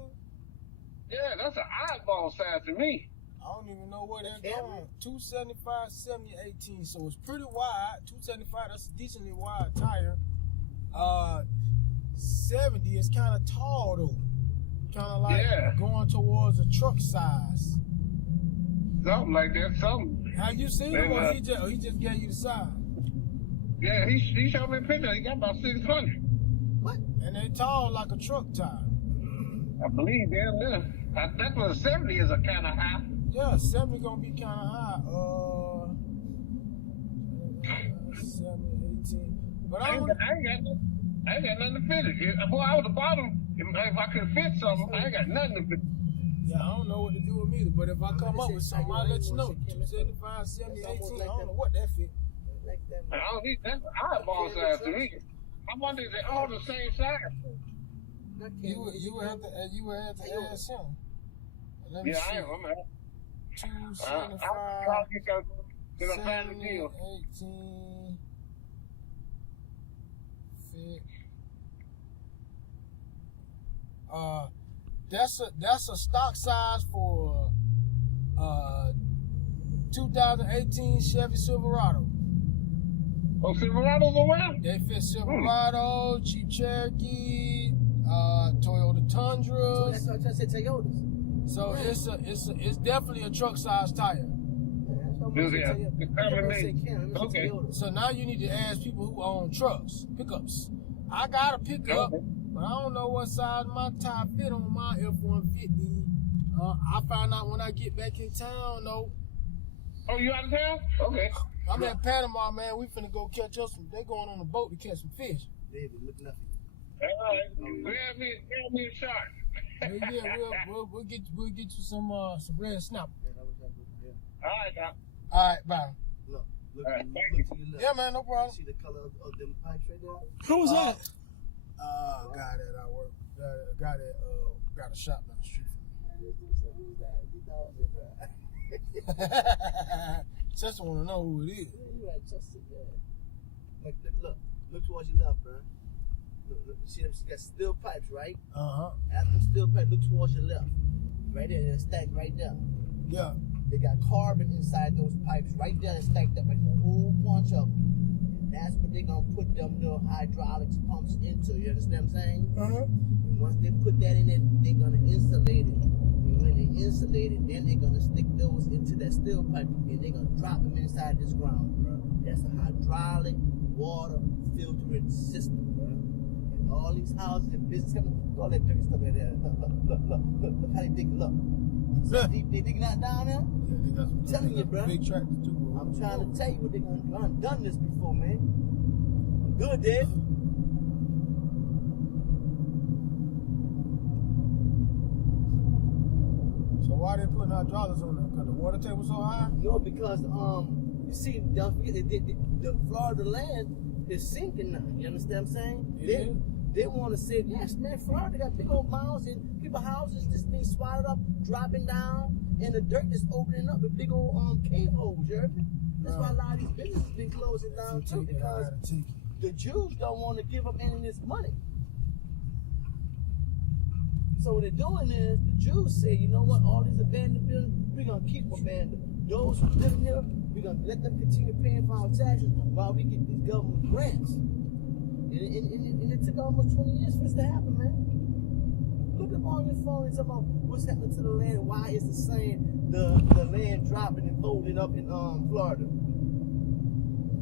Yeah, that's an eyeball size to me. I don't even know where they're going. 275, 70, 18. So it's pretty wide. 275, that's a decently wide tire. 70 is kind of tall though. Kind of like going towards a truck size. Something like that. Something. Have you seen him or he just gave you the size? Yeah, he showed me a picture. He got about 600. What? And they tall like a truck tire. I believe damn near. That's what a 70 is a kind of high. Yeah, 70 gonna be kind of high. 70, 18. But I ain't got nothing to fit it. Boy, I was the bottom. If I could fit something, I ain't got nothing to fit. Yeah, I don't know what to do with me either. But if I come up with something, I'll let you know. 275, 70, 18. I don't know what that fit. Like that. I don't need that. Eyeball size to me. I wonder if they're all the same size. You would have to ask him. Let me Yeah, see. I am. I'm at 275, I'll get that. Then I'm trying to deal. 18, fit. That's a stock size for 2018 Chevy Silverado. Oh, Silverado's around? They fit Silverado, Jeep Cherokee, Toyota Tundra. So that's what I said, Toyotas. So it's definitely a truck size tire. Okay. So now you need to ask people who own trucks, pickups. I got a pickup, but I don't know what size my tire fit on my F-150. I find out when I get back in town, though. Oh, you out of town? Okay. I'm in Panama, man. We finna go catch us some. They going on a boat to catch some fish. David, look nothing. All right. Grab me a shot. Yeah, we'll get you some red snapper. All right, Doc. All right, bye. Look All right, to thank your you. left. Yeah, man, no problem. See the color of them pipes right there? Who was that? Guy that I work, guy that got a shop down the street from me. Just want to know who it is. You right, just like look towards your left, bro. Look, see them got steel pipes, right? After them steel pipes, look towards your left. Right there, they're stacked right there. Yeah. They got carbon inside those pipes right there and stacked up. Like a whole bunch of them. And that's what they're gonna put them little hydraulics pumps into. You understand what I'm saying? And once they put that in it, they're gonna insulate it. And when they insulate it, then they're gonna stick those into that steel pipe and they're gonna drop them inside this ground, bro. That's a hydraulic water filtering system, bro. And all these houses and business all that dirty stuff right there. Look how they dig. Look. They digging that down there? Yeah, they got some Telling you, bro. big tractors too. I'm trying to tell you what they're gonna do. I've done this before, man. I'm good, Dave. So why they putting hydraulics on them? Because the water table so high? No, because you see, don't forget the Florida land is sinking now. You understand what I'm saying? Yeah. They want to say, yes, man, Florida got big old mounds and people's houses just being swallowed up, dropping down, and the dirt is opening up with big old cave holes, you heard me? That's why a lot of these businesses been closing down too, because the Jews don't want to give up any of this money. So what they're doing is, the Jews say, you know what, all these abandoned buildings, we're going to keep abandoned. Those who live here, we're going to let them continue paying for our taxes while we get these government grants. And it took almost 20 years for this to happen, man. Look up on your phone and talk about what's happening to the land and why it's the same, the land dropping and folding up in Florida.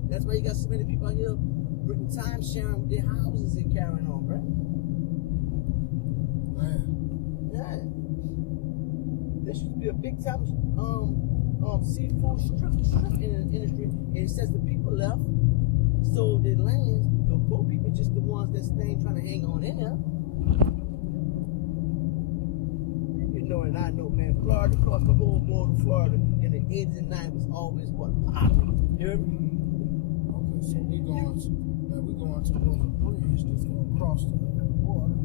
That's why you got so many people out here bringing time sharing with their houses and carrying on, right? Man. Yeah. There should be a big time seafood strip industry, and it says the people left, sold their lands. The poor people just the ones that staying trying to hang on in there. You know, and I know, man, Florida, across the whole border of Florida in the 80s and 90s was always what? Popping. You hear me? Okay, so we're going to the bridge that's going to cross the water.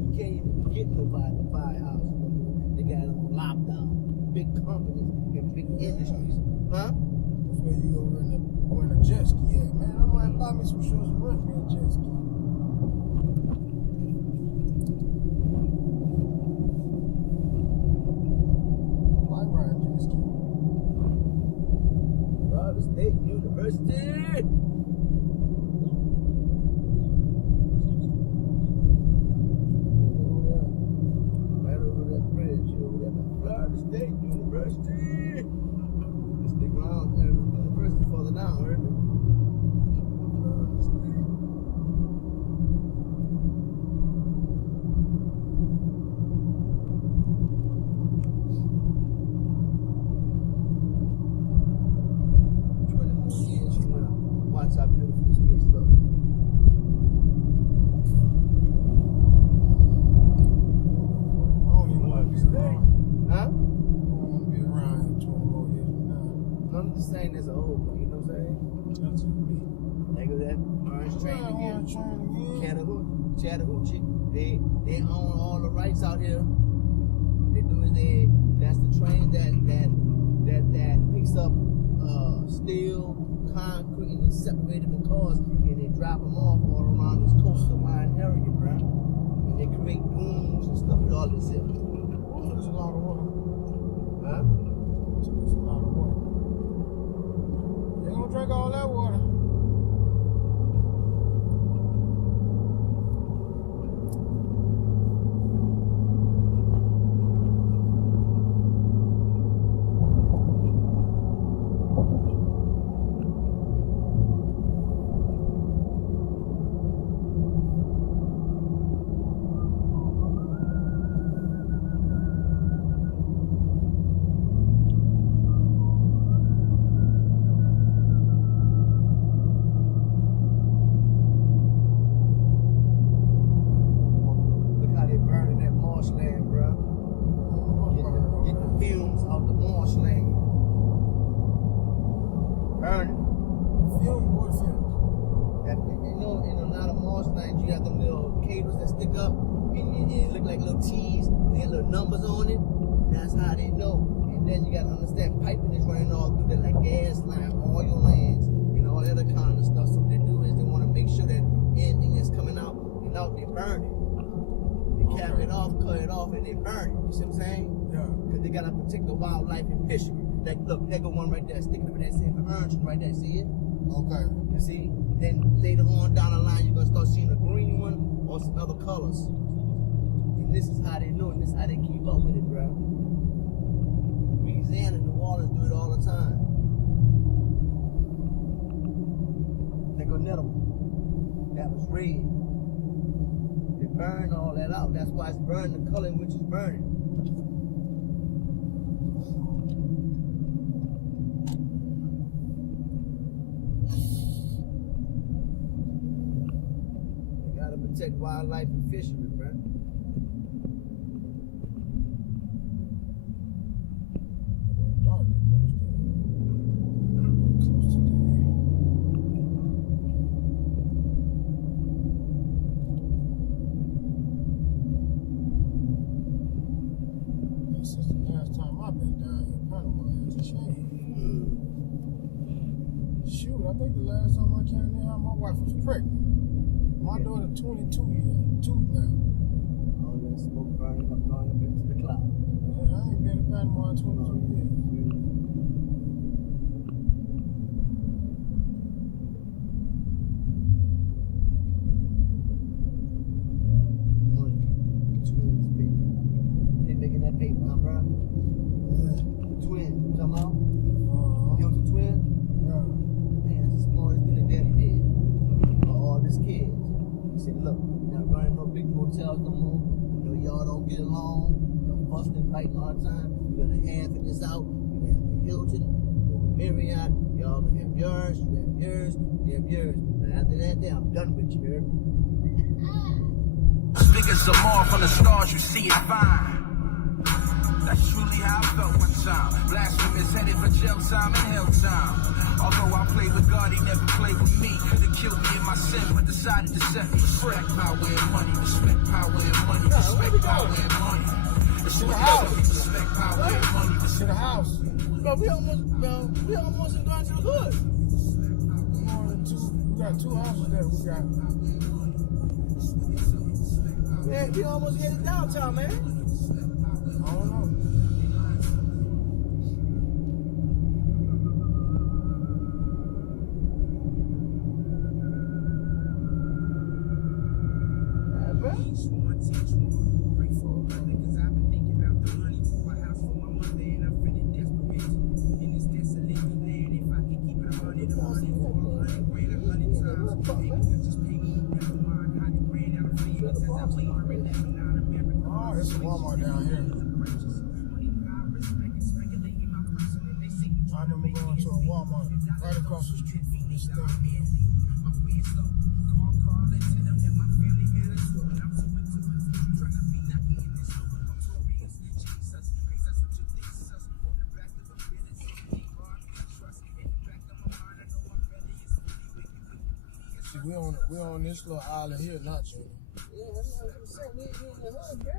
You can't even get nobody to buy a house no more. They got it on lockdown. Big companies and big industries. Huh? That's where you go rent a jet ski at. Man, I might buy me some shoes and rent me a jet ski. I like riding jet ski. Florida State University. Right over that bridge over there by Florida State University. This the ground there, the university further down, heard me? Florida State. Chattahoochee. They own all the rights out here. They do is that's the train that picks up steel, concrete, and they separate them in cars and they drop them off all around this coastal line area, bro. And they create booms and stuff with all this here. There's a lot of water. Huh? There's a lot of water. You ain't gonna drink all that water. Numbers on it, that's how they know. And then you gotta understand piping is running all through there like gas line, oil lines, and all that other kind of stuff. So what they do is they want to make sure that anything that's coming out and out, they burn it. They cap it off, cut it off, and they burn it. You see what I'm saying? Yeah. Because they gotta protect the wildlife and fishery. Like, look, there go one right there, sticking up in that sand for urchin right there. See it? Okay. You see? Then later on down the line, you're gonna start seeing a green one or some other colors. This is how they know it. This is how they keep up with it, bro. Louisiana and New Orleans do it all the time. They go net them. That was red. They burn all that out. That's why it's burning the color in which it's burning. They gotta protect wildlife and fishery, bro. I think the last time I came there, my wife was pregnant. My daughter 22 now. All that smoke burning up, going up into the cloud. Yeah, I ain't been in Panama in 22 years. Money. Twins, baby. They making that paper, huh, bro? Yeah. The twins, you talking about? Uh-huh. You know the twins? Yeah. Man, that's the smartest thing that daddy did. For all his kids. He said, look, we're not running no big motels no more. I know y'all don't get along. Y'all fussing and fighting all the time. We're gonna half it this out. We're gonna have the Hilton, Marriott. Y'all gonna have yours. You have yours. You have yours. And after that, then I'm done with you, heard? As big as the mall from the stars, you see it fine. That's truly how I felt one time. Blasphemous headed for jail time and hell time. Although I played with God, he never played with me. Could've killed me in my sin, but decided to set me free. Respect power and money, respect power and money, respect power and money. It's what respect power and money. To the house. Bro, we almost in going to the hood. We got two houses there. We got. Man, we almost get it downtown, man. I don't know. Oh, it's a Walmart down here. I remember going to a Walmart right across the street from this thing. See, we we on this little island here, not Junior. Yeah, that's what I'm saying. We ain't using the hood, bro.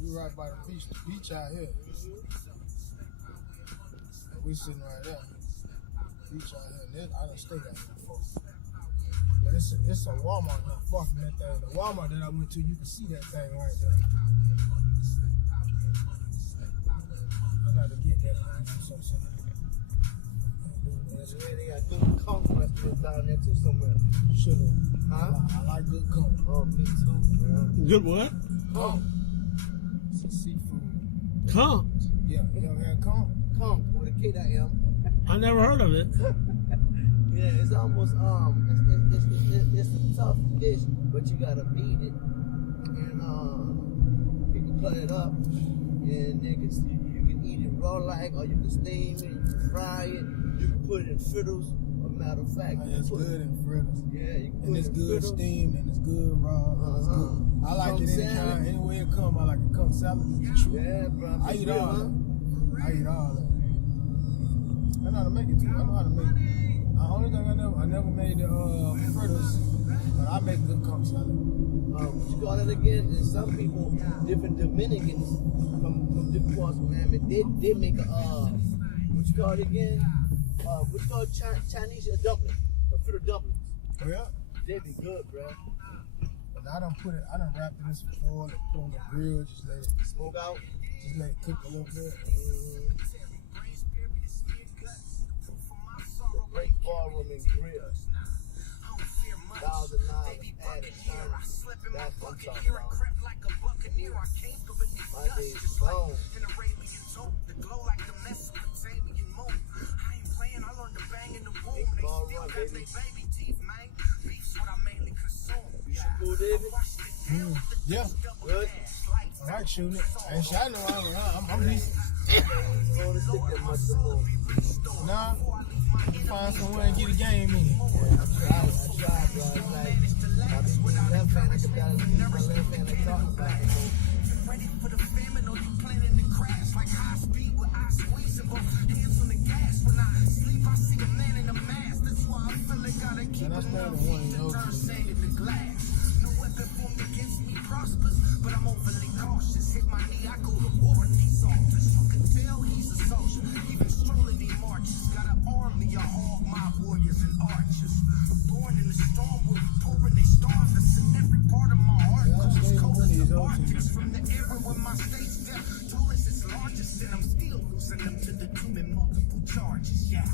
We right by the beach out here. And we sitting right there. Beach out here. And I done stayed out here before. But it's a Walmart not far from that thing. The Walmart that I went to, you can see that thing right there. I gotta get that. They got good comfort restaurants down there too somewhere. Sugar. Huh? I like good comfort. Oh, me too, bro. Good what? It's seafood. Comp. Yeah, you ever had comp? Comfort with a K-I-M. I never heard of it. Yeah, it's almost it's a tough dish, but you gotta beat it, and people cut it up, and you can eat it raw like, or you can steam it, you can fry it, you can put it in fritters. As a matter of fact, It's good in fritters. Yeah, you can And put it's it in good fritters. steamed and it's good raw. It's good. I like Come it any salad. kind, any way it come. I like it come salad. Yeah, bro. I eat all that. I eat all that. I know how to make it too. I know how to make it. The only thing I never made the fritters, but I make good cum salad. What you call it again? And some people, different Dominicans from different parts of Miami, they make a what you call it again? What you call it? Chinese dumpling, fritter dumplings. Oh yeah? They be good, bro. But I done wrap it in some foil and put on the grill, just let it Smoke out. just let it cook a little bit. Great ballroom and grill. $1,000 added time. That's what I'm talking about. My day's gone. Big ball run, baby. Cool, David? Yeah, Good? I like shooting it. I ain't shot no I'm decent. I don't want to stick that much no more. Nah, you find somewhere and get a game in it. I tried, bro. It's like, my left hand, I could got my left hand, they talking about it. Ready for the famine, or you planning to crash like high speed with eyes squeezing, both hands on the gas. When I sleep, I see a man in a mask. That's why I feel like gotta keep And I it started moving. one of The those. turn sand in the glass. No weapon formed against me prospers, but I'm overly cautious. Hit my knee, I go to war with these altars. You can tell he's a soldier, even strolling he marches. Got an army of all my warriors and archers. Born in the storm, where we pouring they storms. That's in every part of my heart. Coast, coast, the Arctics. From the era when my state step told us it's largest, and I'm still losing them to the doom and multiple charges. Yeah,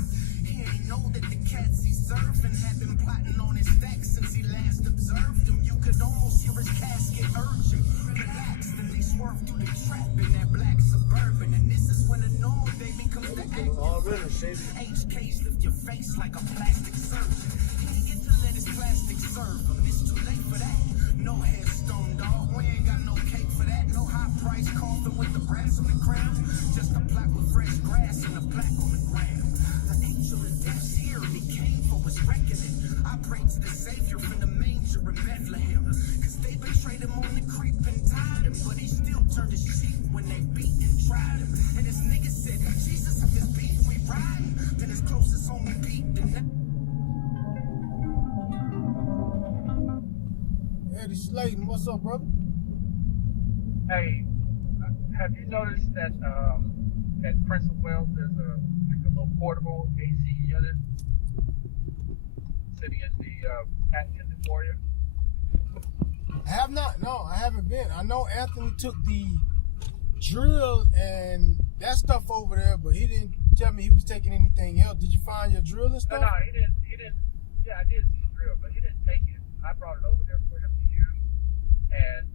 he ain't know that the cats he serving had been plotting on his stack since he last observed him. You could almost hear his casket urging, relax. Then they swerve through the trap in that black Suburban, and this is when a normal day becomes the active. Already, shape. HKs lift your face like a plastic surgeon. He ain't get to let his plastic serve him. It's too late for that. No headstone, dog. We ain't got no cake for that. No high price coffin with the brass on the crown. Just a plaque with fresh grass and a plaque on the ground. The angel of death's here and he came for his reckoning. I pray to the Savior from the manger in Bethlehem. Cause they betrayed him on the creep and tied him. But he still turned his cheek when they beat and tried him. And his niggas said, Jesus, if his beef we ride, then his closest homie beat the next. Eddie Slayton, what's up, brother? Hey, have you noticed that at Prince of Wales there's a little portable AC unit sitting in the foyer? I have not. No, I haven't been. I know Anthony took the drill and that stuff over there, but he didn't tell me he was taking anything else. Did you find your drill and stuff? No, he didn't. Yeah, I did see the drill, but he didn't take it. I brought it over there for him to use, and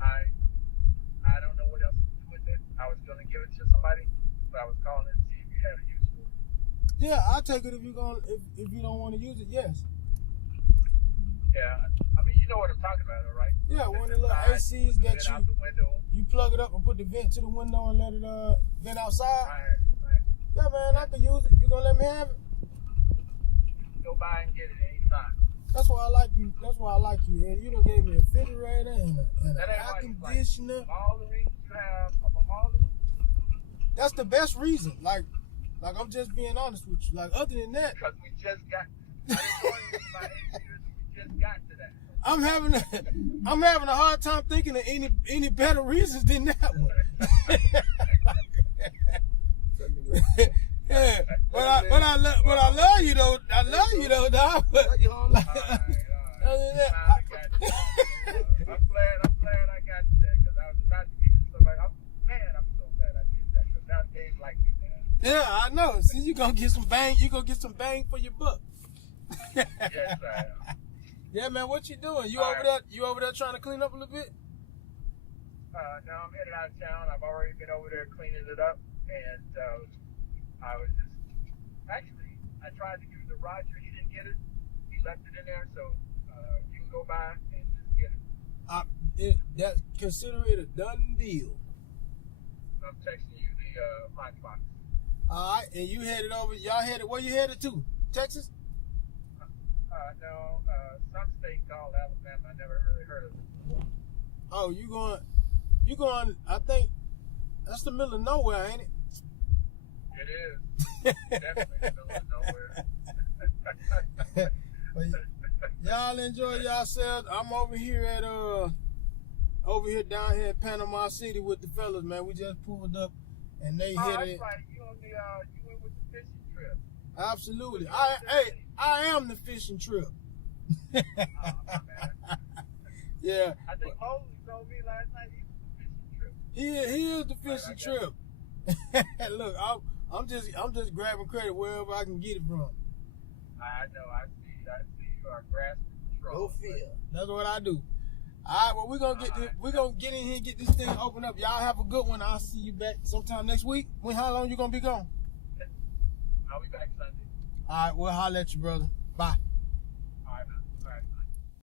I don't know what else to do with it. I was going to give it to somebody, but I was calling to see if you had a use for it. Yeah, I'll take it if you don't want to use it. Yes. Yeah, I mean, you know what I'm talking about, though, right? Yeah, one of the little ACs that out the window. you plug it up and put the vent to the window and let it vent outside. Right. Yeah, man, I can use it. You gonna let me have it? Go by and get it anytime. That's why I like you. That's why I like you. And you done gave me a refrigerator and an That ain't air why you like conditioner. all the reasons you have among all the. That's the best reason. Like I'm just being honest with you. Like other than that, Because we just got. I didn't know you was about 8 years and we just got to that. I'm having a hard time thinking of any better reasons than that one. Yeah, but I love you though. I love you though, dog. But Love you, homie. other than that, I'm glad I got to that because I was about to give it to somebody. I'm so glad I did that because now Dave like me, man. yeah, I know. See, you gonna get some bang. You gonna get some bang for your buck. Yes, I am. Yeah, man. What you doing? You All over right. there? You over there trying to clean up a little bit? No, I'm headed out of town. I've already been over there cleaning it up, and I was just actually I tried to give it to Roger. He didn't get it. He left it in there, so you can go by and just get it. Consider it a done deal. I'm texting you the lunchbox. All right, and you headed over. Y'all headed where you headed to? Texas? No, some state called Alabama. I never really heard of it before. Oh, you going? I think that's the middle of nowhere, ain't it? It is definitely in the middle of nowhere. Well, y'all enjoy yourselves. I'm over here down here in Panama City with the fellas, man. We just pulled up and they Oh, hit that's it. right. You went with the fishing trip. Absolutely. I am the fishing trip. Oh, my man. Yeah. I think Moses told me last night he was the fishing trip. He is the fishing trip. Look, I'm just grabbing credit wherever I can get it from. I know. I see you are grasping Go straws. feel. That's what I do. All right, well, we're gonna get in here and get this thing opened up. Y'all have a good one. I'll see you back sometime next week. How long you gonna be gone? I'll be back Sunday. All right, we'll holler at you, brother. Bye.